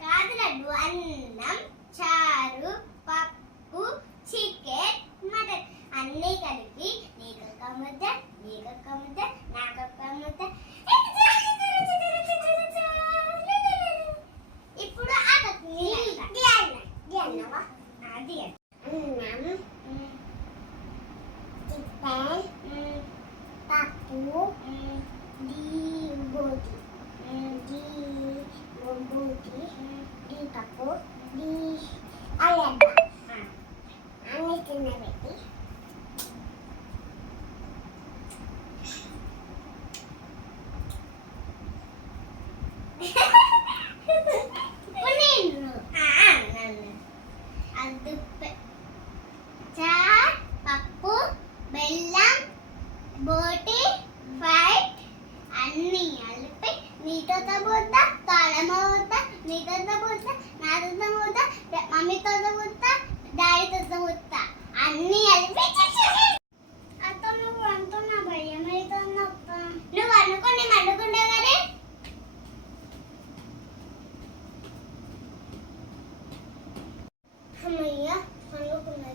కాదు లడ్డు. అన్నం, చారు, పప్పు, చికెన్, మటన్ అన్నీ కలిపి నీకొక్క ముద్ద, నీకొక్క ముద్ద, నాకొక్క ముద్ద. ఇప్పుడు అది అన్నం, చికెన్, పప్పు, పప్పు అల్లడ్డ అన్ని తినబెట్టి పప్పు, బెల్లం, బోటి, ఫ్రైట్ అన్ని కలిపి నీతో ముద్ద, తాళమ్మ ముద్ద, నీతో ముద్ద, నాతో ముద్ద, మమ్మీతో ముద్ద, డాడీతో ముద్ద అన్ని కలిపి. అత్త నువ్వు అంటున్నా భయం అవుతుంది అత్త. నువ్వు అనుకుని మండుకుంటా కానీ అమ్మయ్య అనుకున్నది.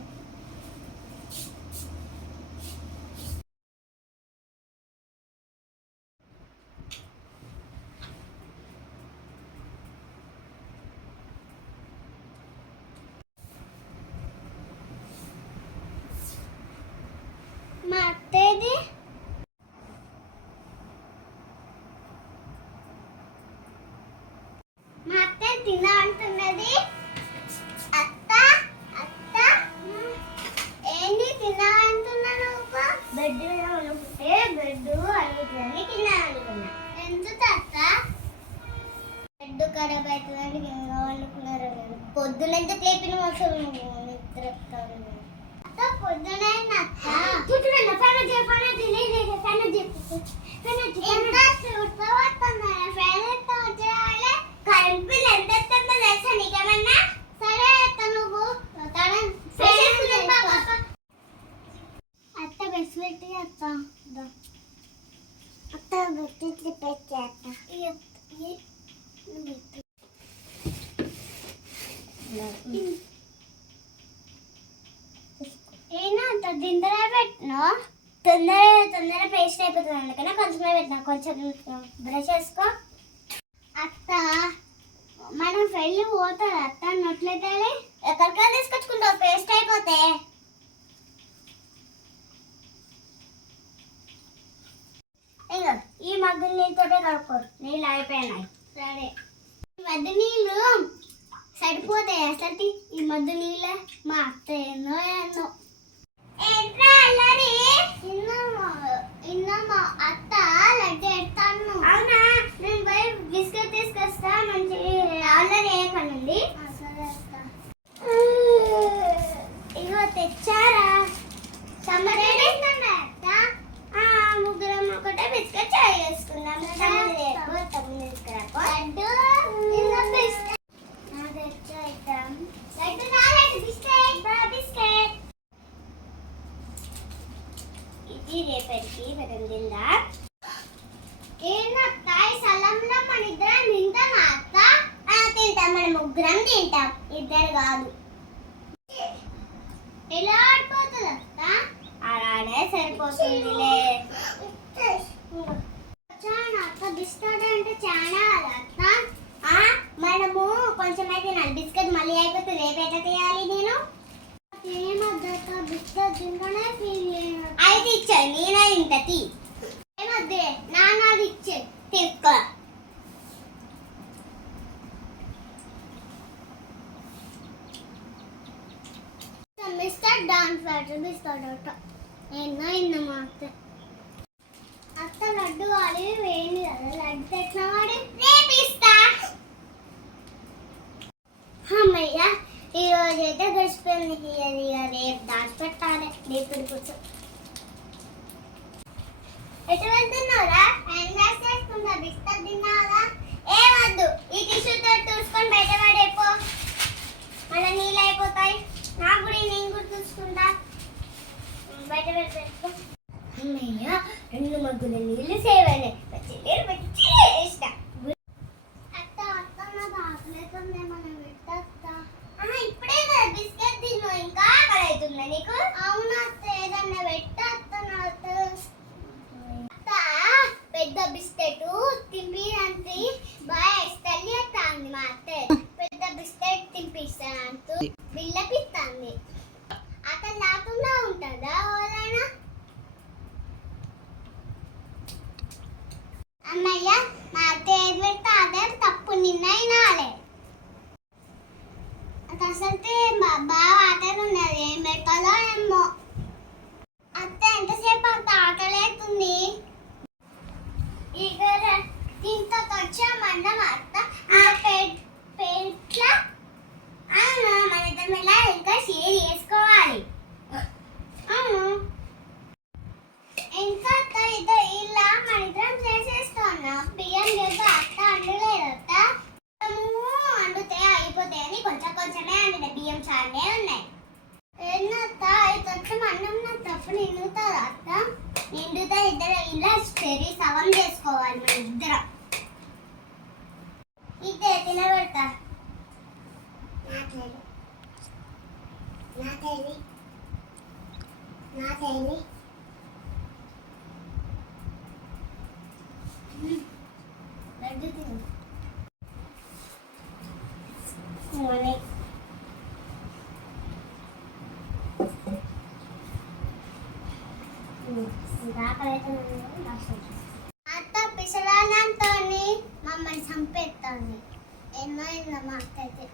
మా అత్తేది మా అత్త తిన్నా అంటున్నది. అత్త అత్త ఏంటి తిన్నా అంటున్నాను? బెడ్ అనుకుంటే బెడ్ అన్నిటిని తిన్నా అనుకున్నా. ఎందుకు అత్త? బెడ్ ఖరాబ్ అవుతుందని ఇంకా అనుకున్నారు. పొద్దునంత లేపిన అసలు నిద్ర పొద్దునైనా కరెంట్ బిల్ ఎంత వస్తుందో తెలుసా నీకేమన్నా? సరే అత్త నువ్వు అత్త బెస్ట్ పెట్టి అత్త అత్త బెస్ట్ పెట్టి అత్త ఏనా అంత దిందర పెట్టినా తొందర పేస్ట్ అయిపోతుంది. అందుకనే కొంచెమే పెట్టినా. కొంచెం బ్రష్ చేసుకో. అత్త మనం వెళ్ళి పోతుంది అత్త నొట్లయితే ఎక్కడికైనా తీసుకొచ్చుకుంటావు పేస్ట్ అయిపోతే. ఇంకా ఈ మగ్గు నీళ్ళతోటే కడుక్కోరు. నీళ్ళు అయిపోయినాయి. సరే ఈ మధ్య నీళ్ళు సరిపోతాయి అసలు. ఈ మధ్య నీళ్ళే మా అత్త ఎన్నో ఎన్నో అత్త లడ్డు ఎడతాను. అవునా? నేను పోయి బిస్కెట్ తీసుకొస్తా. మంచి ఆల్రెడీ ఏ పని ఉంది. ఇగో తెచ్చారా? ముగ్గురం ఒకటే బిస్కెట్ చాయ్ చేసుకుందాం. ఇది రేపటికి మనం తిందాం. ఏమత్తాయి సలంలో మన ఇద్దరం తింటాం అత్త? తింటాం. మనం ముగ్గురం తింటాం, ఇద్దరు కాదు. ఎలా ఆడిపోతుంది అత్త? అలానే సరిపోతుందిలే. అత్త బిస్కెట్ అంటే చాలా అత్త. మనము కొంచెమే తినాలి. బిస్కెట్ మళ్ళీ అయిపోతే రేపు ఎట్లా తీయాలి? నేను ఏమద్ద బిస్కెట్ తింటానే అయితే ఇచ్చాను. నేనే తింటా. ఏమద్దే నాన్నది ఇచ్చే తీసుకో. బిస్కెట్ డాన్స్ బ్యాటర్ బిస్కెట్ ఎన్నో ఇన్నమా అత్త లడ్డు వాడి వేయండి కదా. లడ్డు తెచ్చిన వాడి రేపిస్తా. అమ్మయ్య ఈరోజు అయితే గడిచిపోయింది. రేపు దాచి పెట్టాలి. రేపు కూర్చో. ఎటు వెళ్తున్నావురా? హ్యాండ్ చేసుకుంటా. బిస్కెట్ తిన్నావురా? ఏమద్దు. ఈ టిష్యూతో చూసుకొని బయట పడేపో. మళ్ళీ నీళ్ళు అయిపోతాయి. నాకు కూడా నేను కూడా చూసుకుంటా. బయట పెట్టుకో. అమ్మయ్య, 2 మగ్గుల నీళ్ళు సేవ్ అయినాయి. చెల్లెలు పెట్టి ఇష్టం. అత్త అత్త నాకు ఆకలితుంది, మనం పెట్టత్త. ఇప్పుడే కదా బిస్కెట్ తిను, ఇంకా ఆకలి అవుతుందా నీకు? అవునా అత్త, ఏదన్నా పెట్టత్త నాకు. అత్త పెద్ద బిస్కెట్ తింపిదంతి బాగా ఇష్టం చేస్తాంది మా అత్త. పెద్ద బిస్కెట్ తినిపిస్తాను బిల్లపిస్తాంది. అతను లేకుండా ఉంటుందా ఓలైనా? అమ్మయ్య, మా అత్త ఏది పెడితే అదే తప్పు, నిన్నైనాలే. అది అసలు బాగా ఆటలు ఉన్నది, ఏం పెట్టాలో ఏమో. అత్త ఎంతసేపు అంత ఆటలేస్తుంది. ఇక దీంతో వచ్చామన్నా మా అత్త పెట్ల అవును, మన ఇద్దరం ఇలా ఇంకా షేర్ చేసుకోవాలి. అవును, ఇంకా అత్త ఇలా మన ఇద్దరం చేసేస్తున్నా. బియ్యం చేస్తే అత్త అండలేదు. అత్త అండితే అయిపోతాయని కొంచెం కొంచెమే అండిన, బియ్యం చాలానే ఉన్నాయి. ఏంటత్త ఇది వచ్చి అన్నం నా తప్పు నిండుతుందా అత్త? నిండుతా ఇద్దరు ఇలా చెరి సవం చేసుకోవాలి మన ఇద్దరం. ఇదే తినబెడతా. నాకేమి లడ్డు తిను. అత్త పిసలానంతో మమ్మల్ని చంపేస్తుంది. ఎన్నో మా అత్త అయితే